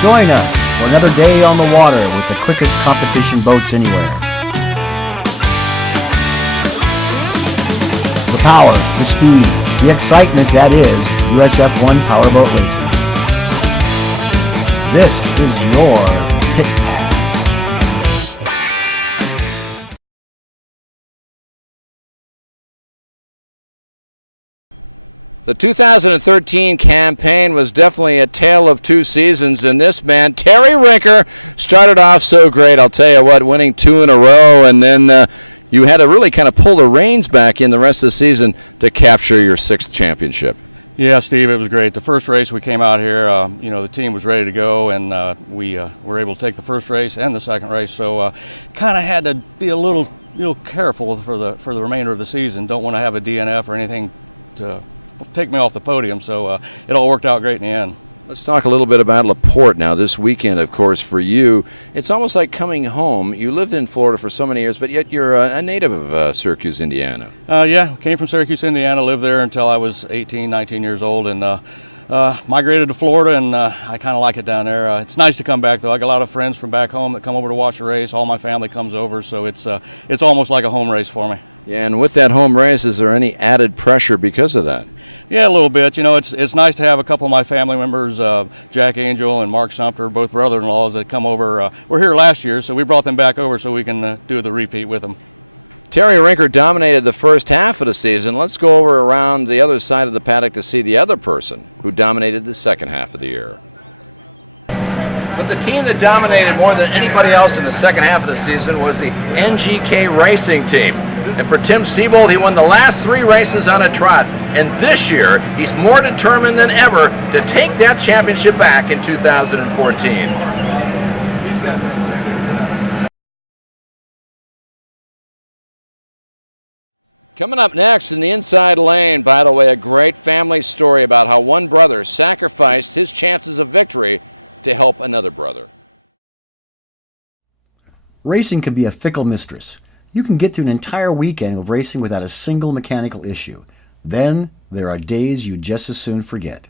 Join us for another day on the water with the quickest competition boats anywhere. The power, the speed, the excitement that is USF1 Powerboat Racing. This is your Pit Pass. The 2013 campaign was definitely a tale of two seasons, and this man, Terry Rinker, started off so great. I'll tell you what, winning 2 in a row, and then you had to really kind of pull the reins back in the rest of the season to capture your 6th championship. Yeah, Steve, it was great. The first race we came out here, the team was ready to go, and we were able to take the first race and the second race. So, kind of had to be a little careful for the remainder of the season. Don't want to have a DNF or anything to take me off the podium. So it all worked out great in the end. Let's talk a little bit about Laporte now. This weekend, of course, for you, it's almost like coming home. You lived in Florida for so many years, but yet you're a native of Syracuse, Indiana. Yeah, came from Syracuse, Indiana, lived there until I was 18, 19 years old, and migrated to Florida, and I kind of like it down there. It's nice to come back, though. I got a lot of friends from back home that come over to watch the race. All my family comes over, so it's almost like a home race for me. Yeah, and with that home race, is there any added pressure because of that? Yeah, a little bit. It's nice to have a couple of my family members, Jack Angel and Mark Sumter, both brother-in-laws that come over. We're here last year, so we brought them back over so we can do the repeat with them. Terry Rinker dominated the first half of the season. Let's go over around the other side of the paddock to see the other person who dominated the second half of the year. But the team that dominated more than anybody else in the second half of the season was the NGK Racing team. And for Tim Siebold, he won the last 3 races on a trot. And this year, he's more determined than ever to take that championship back in 2014. Coming up next in the inside lane, by the way, a great family story about how one brother sacrificed his chances of victory to help another brother. Racing can be a fickle mistress. You can get through an entire weekend of racing without a single mechanical issue. Then there are days you just as soon forget.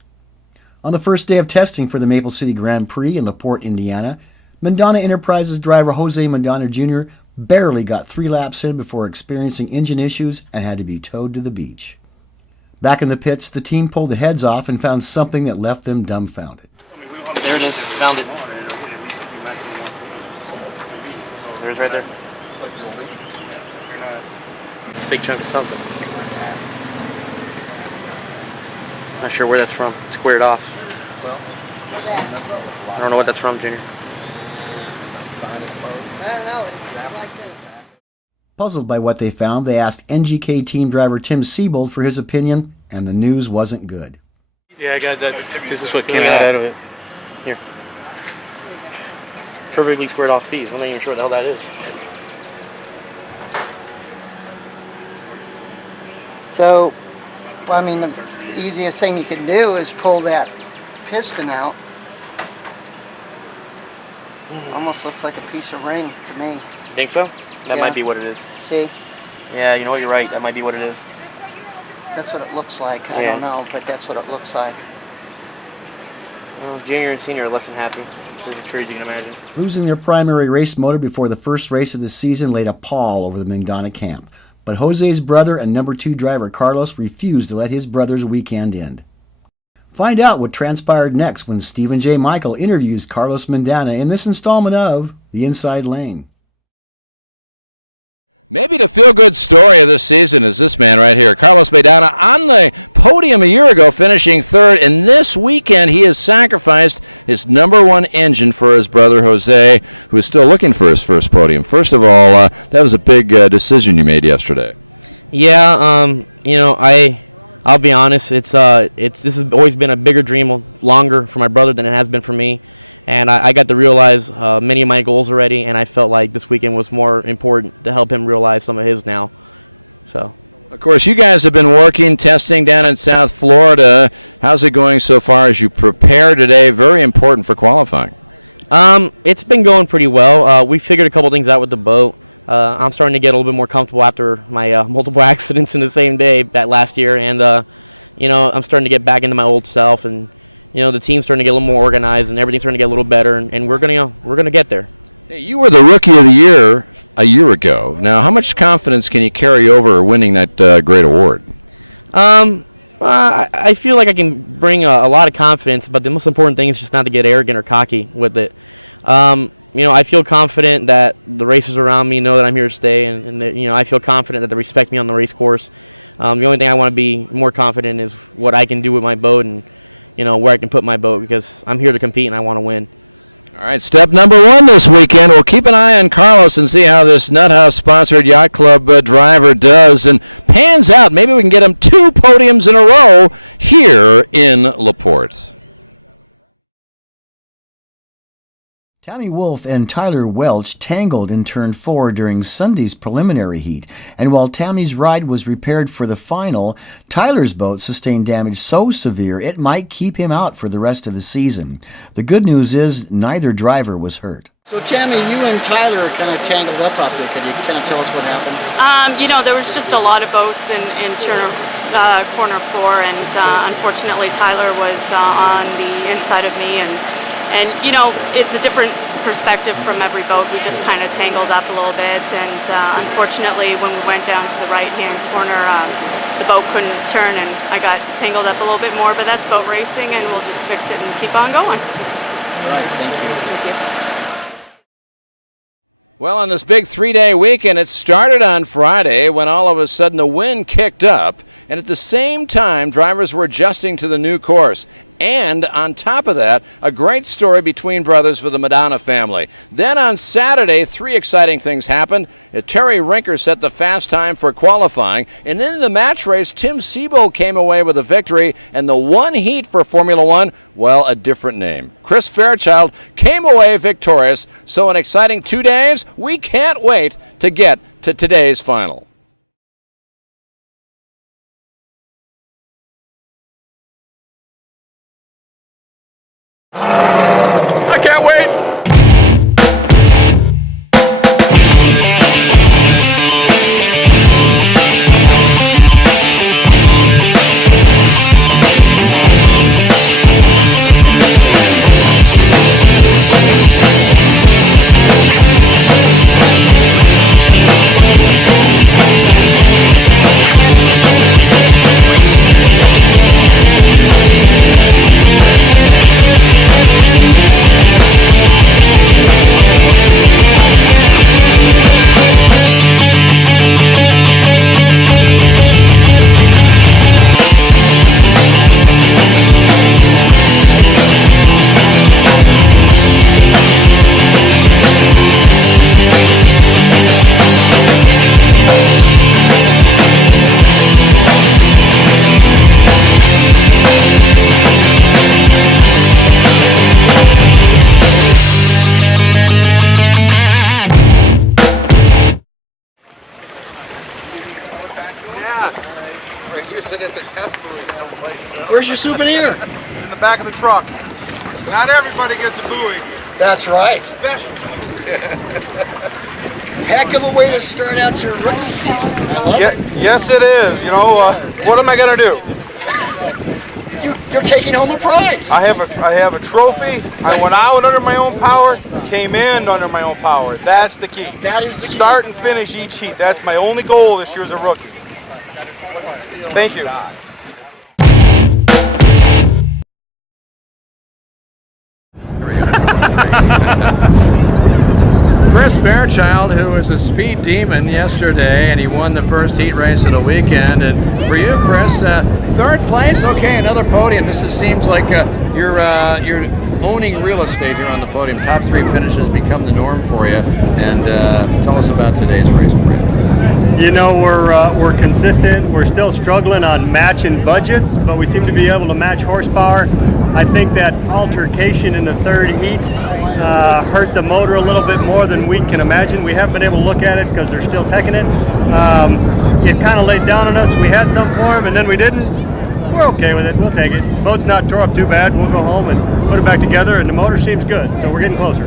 On the first day of testing for the Maple City Grand Prix in Laporte, Indiana, Mandana Enterprises driver Jose Mandana Jr. barely got 3 laps in before experiencing engine issues and had to be towed to the beach. Back in the pits, the team pulled the heads off and found something that left them dumbfounded. There it is. Found it. There's right there. Big chunk of something. Not sure where that's from. It's squared off. I don't know what that's from, Junior. I don't know. It's just like this. Puzzled by what they found, they asked NGK team driver Tim Siebold for his opinion, and the news wasn't good. Yeah, I got that. This is what came out of it. Here. Perfectly squared off piece. I'm not even sure what the hell that is. So, well, I mean, the easiest thing you can do is pull that piston out. Almost looks like a piece of ring to me. You think so? That Yeah. might be what it is. See? Yeah, you know what? You're right. That might be what it is. That's what it looks like. I Yeah. don't know, but that's what it looks like. Well, junior and senior are less than happy. There's a trade you can imagine. Losing their primary race motor before the first race of the season laid a pall over the Mandana camp. But Jose's brother and number 2 driver Carlos refused to let his brother's weekend end. Find out what transpired next when Stephen J. Michael interviews Carlos Mandana in this installment of The Inside Lane. Maybe the feel-good story of this season is this man right here, Carlos Mandana, on the podium a year ago, finishing 3rd, and this weekend he has sacrificed his number 1 engine for his brother Jose, who is still looking for his first podium. First of all, that was a big decision you made yesterday. Yeah, I'll be honest. This has always been a bigger dream, longer for my brother than it has been for me. And I got to realize many of my goals already, and I felt like this weekend was more important to help him realize some of his now. So, of course, you guys have been working, testing down in South Florida. How's it going so far as you prepare today? Very important for qualifying. It's been going pretty well. We figured a couple things out with the boat. I'm starting to get a little bit more comfortable after my multiple accidents in the same day that last year, and I'm starting to get back into my old self and the team's starting to get a little more organized and everything's starting to get a little better, and we're gonna get there. Hey, you were the Rookie of the Year a year ago. Now, how much confidence can you carry over winning that great award? I feel like I can bring a lot of confidence, but the most important thing is just not to get arrogant or cocky with it. I feel confident that the racers around me know that I'm here to stay, and that, I feel confident that they respect me on the race course. The only thing I want to be more confident is what I can do with my boat and, where I can put my boat, because I'm here to compete and I want to win. All right, step number 1 this weekend. We'll keep an eye on Carlos and see how this Nuthouse-sponsored Yacht Club driver does and pans out. Maybe we can get him 2 podiums in a row here in Laporte. Tammy Wolf and Tyler Welch tangled in turn 4 during Sunday's preliminary heat, and while Tammy's ride was repaired for the final, Tyler's boat sustained damage so severe it might keep him out for the rest of the season. The good news is neither driver was hurt. So Tammy, you and Tyler kind of tangled up out there. Could you kind of tell us what happened? There was just a lot of boats in corner 4, and unfortunately Tyler was on the inside of me, and it's a different perspective from every boat. We just kind of tangled up a little bit, and unfortunately when we went down to the right-hand corner, the boat couldn't turn, and I got tangled up a little bit more, but that's boat racing, and we'll just fix it and keep on going. All right, thank you. Thank you. Well, on this big 3-day weekend, it started on Friday when all of a sudden the wind kicked up, and at the same time, drivers were adjusting to the new course. And on top of that, a great story between brothers for the Madonna family. Then on Saturday, 3 exciting things happened. Terry Rinker set the fast time for qualifying, and in the match race, Tim Siebold came away with a victory, and the one heat for Formula One, well, a different name. Chris Fairchild came away victorious, so an exciting 2 days. We can't wait to get to today's final. I can't wait! Where's your souvenir? It's in the back of the truck. Not everybody gets a buoy. That's right. Special. Heck of a way to start out your rookie season. I love it. Yes, it is. What am I gonna do? You're taking home a prize. I have a trophy. I went out under my own power, came in under my own power. That's the key. That is the key. Start and finish each heat. That's my only goal this year as a rookie. Thank you. Chris Fairchild, who was a speed demon yesterday, and he won the first heat race of the weekend. And for you, Chris, 3rd place. Okay, another podium. This seems like you're owning real estate here on the podium. Top 3 finishes become the norm for you. And tell us about today's race for you. We're consistent. We're still struggling on matching budgets, but we seem to be able to match horsepower. I think that altercation in the 3rd heat hurt the motor a little bit more than we can imagine. We haven't been able to look at it because they're still teching it. It kind of laid down on us. We had some for him, and then we didn't. We're okay with it. We'll take it. Boat's not tore up too bad. We'll go home and put it back together, and the motor seems good, so we're getting closer.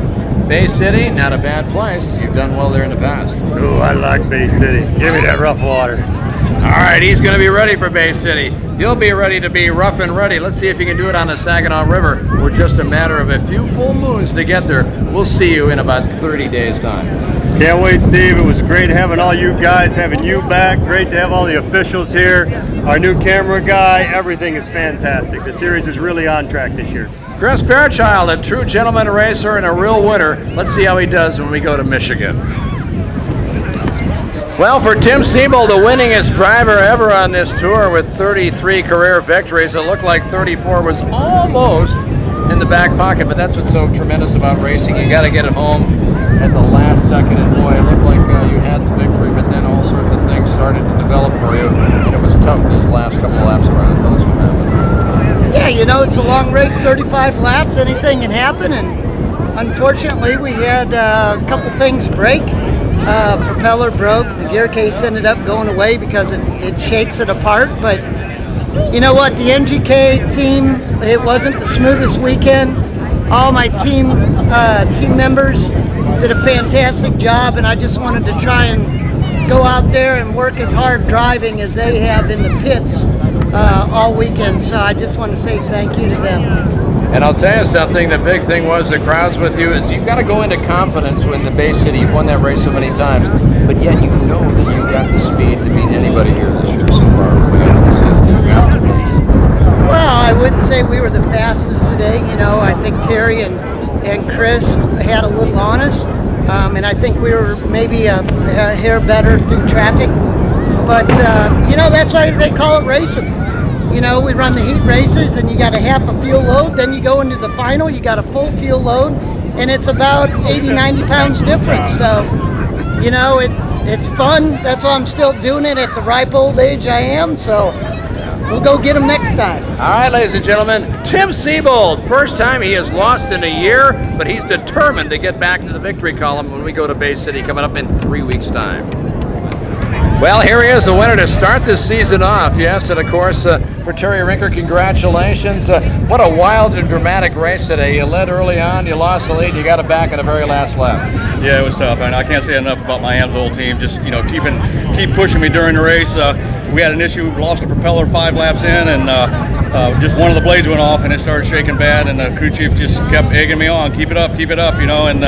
Bay City, not a bad place. You've done well there in the past. Ooh, I like Bay City. Give me that rough water. All right, he's going to be ready for Bay City. He'll be ready to be rough and ready. Let's see if he can do it on the Saginaw River. We're just a matter of a few full moons to get there. We'll see you in about 30 days' time. Can't wait, Steve. It was great having all you guys, having you back. Great to have all the officials here. Our new camera guy. Everything is fantastic. The series is really on track this year. Chris Fairchild, a true gentleman racer and a real winner. Let's see how he does when we go to Michigan. Well, for Tim Siebel, the winningest driver ever on this tour with 33 career victories, it looked like 34 was almost in the back pocket, but that's what's so tremendous about racing. You got to get it home at the last second, and boy, it looked like you had the victory, but then all sorts of things started to develop for you, and it was tough those last couple of laps around. Tell us what happened. Yeah, you know, it's a long race, 35 laps, anything can happen, and unfortunately we had a couple things break. Propeller broke, the gear case ended up going away because it shakes it apart, but you know what, the NGK team, it wasn't the smoothest weekend. All my team members did a fantastic job, and I just wanted to try and go out there and work as hard driving as they have in the pits all weekend, so I just want to say thank you to them. And I'll tell you something, the big thing was the crowds with you is you've got to go into confidence when the Bay City, you've won that race so many times, but yet you know that you've got the speed to beat anybody here this year so far. Well, I wouldn't say we were the fastest today. You know, I think Terry and Chris had a little on us, and I think we were maybe a hair better through traffic. But, you know, that's why they call it racing. You know, we run the heat races, and you got a half a fuel load. Then you go into the final, you got a full fuel load, and it's about 80, 90 pounds difference. So, you know, it's fun. That's why I'm still doing it at the ripe old age I am. So we'll go get them next time. All right, ladies and gentlemen, Tim Siebold. First time he has lost in a year, but he's determined to get back to the victory column when we go to Bay City coming up in 3 weeks' time. Well, here he is, the winner to start this season off. Yes, and of course, for Terry Rinker, congratulations. What a wild and dramatic race today. You led early on, you lost the lead, you got it back in the very last lap. Yeah, it was tough, and I can't say enough about my Amsoil team. Just, you know, keep pushing me during the race. We had an issue, lost a propeller 5 laps in, and just one of the blades went off, and it started shaking bad, and the crew chief just kept egging me on, keep it up, you know, and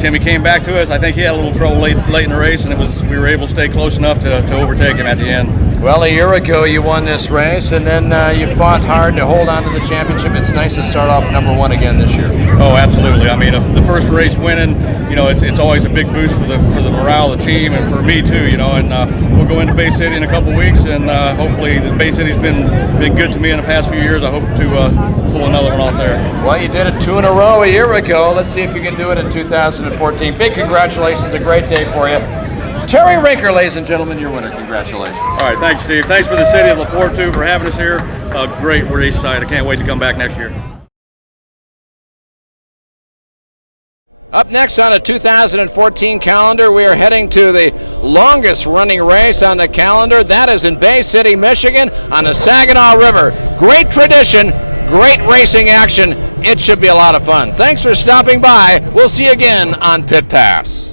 Timmy came back to us. I think he had a little trouble late in the race, and we were able to stay close enough to overtake him at the end. Well, a year ago you won this race, and then you fought hard to hold on to the championship. It's nice to start off #1 again this year. Oh, absolutely. I mean, the first race winning, you know, it's always a big boost for the morale of the team and for me too, you know. And we'll go into Bay City in a couple weeks, and hopefully the Bay City's been good to me in the past few years. I hope to pull another one off there. Well, you did it 2 in a row a year ago. Let's see if you can do it in 2014. Big congratulations, a great day for you. Terry Rinker, ladies and gentlemen, your winner. Congratulations. All right, thanks, Steve. Thanks for the city of Laporte, too, for having us here. Great race site. I can't wait to come back next year. Up next on a 2014 calendar, we are heading to the longest running race on the calendar. That is in Bay City, Michigan, on the Saginaw River. Great tradition, great racing action. It should be a lot of fun. Thanks for stopping by. We'll see you again on Pit Pass.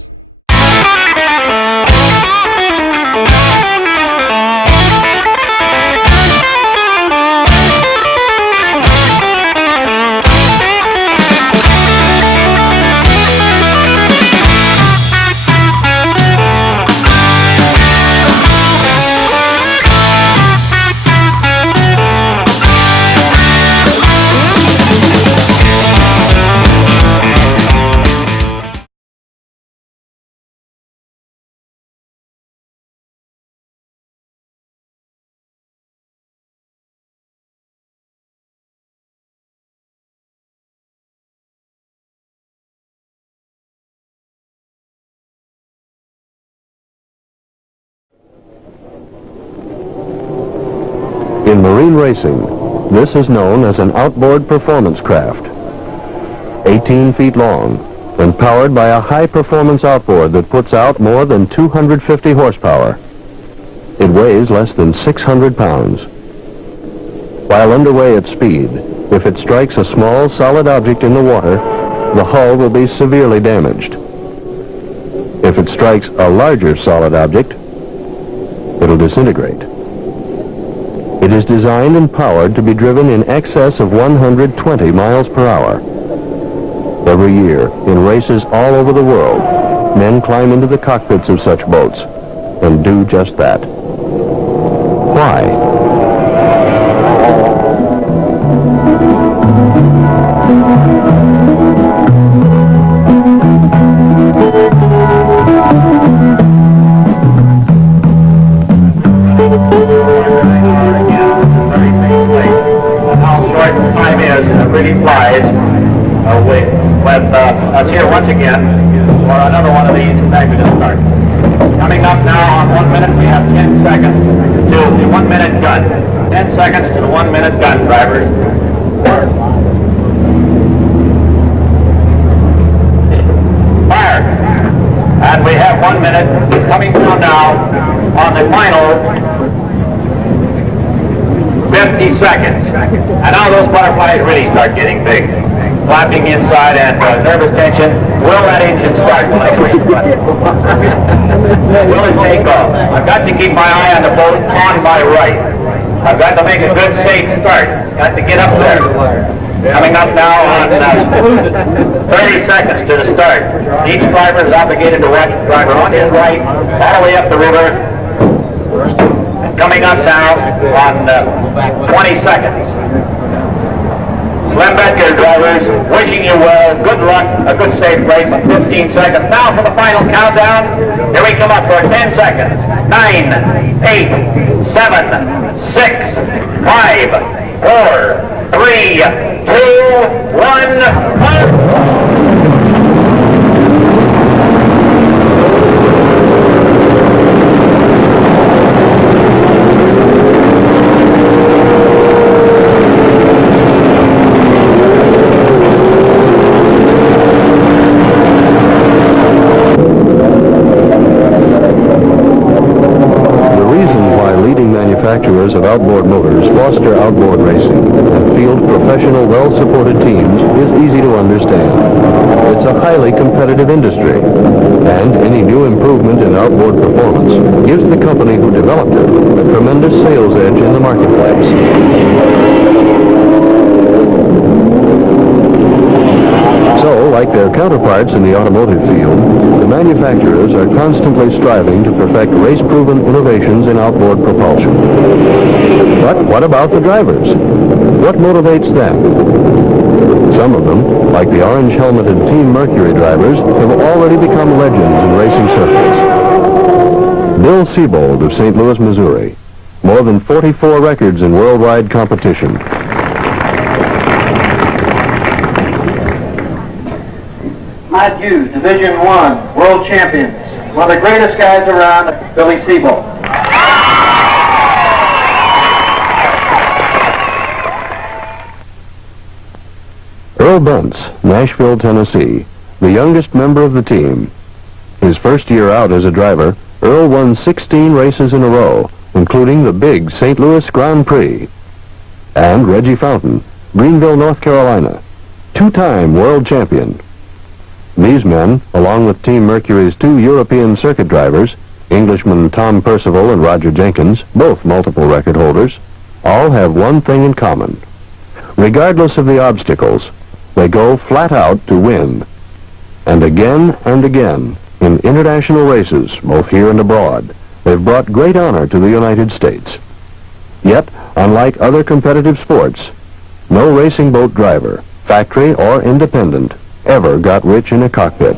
In marine racing, this is known as an outboard performance craft. 18 feet long and powered by a high-performance outboard that puts out more than 250 horsepower. It weighs less than 600 pounds. While underway at speed, if it strikes a small solid object in the water, the hull will be severely damaged. If it strikes a larger solid object, it'll disintegrate. It is designed and powered to be driven in excess of 120 miles per hour. Every year, in races all over the world, men climb into the cockpits of such boats and do just that. Why? Really flies let's hear once again for another one of these fabulous starts. Coming up now on 1 minute, we have 10 seconds to the 1 minute gun. 10 seconds to the 1 minute gun, drivers. Fire. And we have 1 minute coming through now on the final 50 seconds. And now those butterflies really start getting big. Flapping inside and nervous tension. Will that engine start when I push the button? Will it take off? I've got to keep my eye on the boat on my right. I've got to make a good safe start. Got to get up there. Coming up now on 30 seconds to the start. Each driver is obligated to watch the driver on his right all the way up the river. Coming up now on 20 seconds. Slim Bedker drivers, wishing you good luck, a good safe race in 15 seconds. Now for the final countdown. Here we come up for 10 seconds. 9, 8, 7, 6, 5, 4, 3, 2, 1. Manufacturers of outboard motors foster outboard racing and field professional, well-supported teams is easy to understand. It's a highly competitive industry, and any new improvement in outboard performance gives the company who developed it a tremendous sales edge in the marketplace. So, like their counterparts in the automotive field, the manufacturers are constantly striving to perfect race-proven innovations in outboard propulsion. But what about the drivers? What motivates them? Some of them, like the orange-helmeted Team Mercury drivers, have already become legends in racing circles. Bill Siebold of St. Louis, Missouri. More than 44 records in worldwide competition. Matthew, Division 1, World Champions. One of the greatest guys around, Billy Siebold. Earl Bunce, Nashville, Tennessee, the youngest member of the team. His first year out as a driver, Earl won 16 races in a row, including the big St. Louis Grand Prix. And Reggie Fountain, Greenville, North Carolina, two-time world champion. These men, along with Team Mercury's two European circuit drivers, Englishmen Tom Percival and Roger Jenkins, both multiple record holders, all have one thing in common. Regardless of the obstacles, they go flat out to win. And again, in international races, both here and abroad, they've brought great honor to the United States. Yet, unlike other competitive sports, no racing boat driver, factory or independent, ever got rich in a cockpit.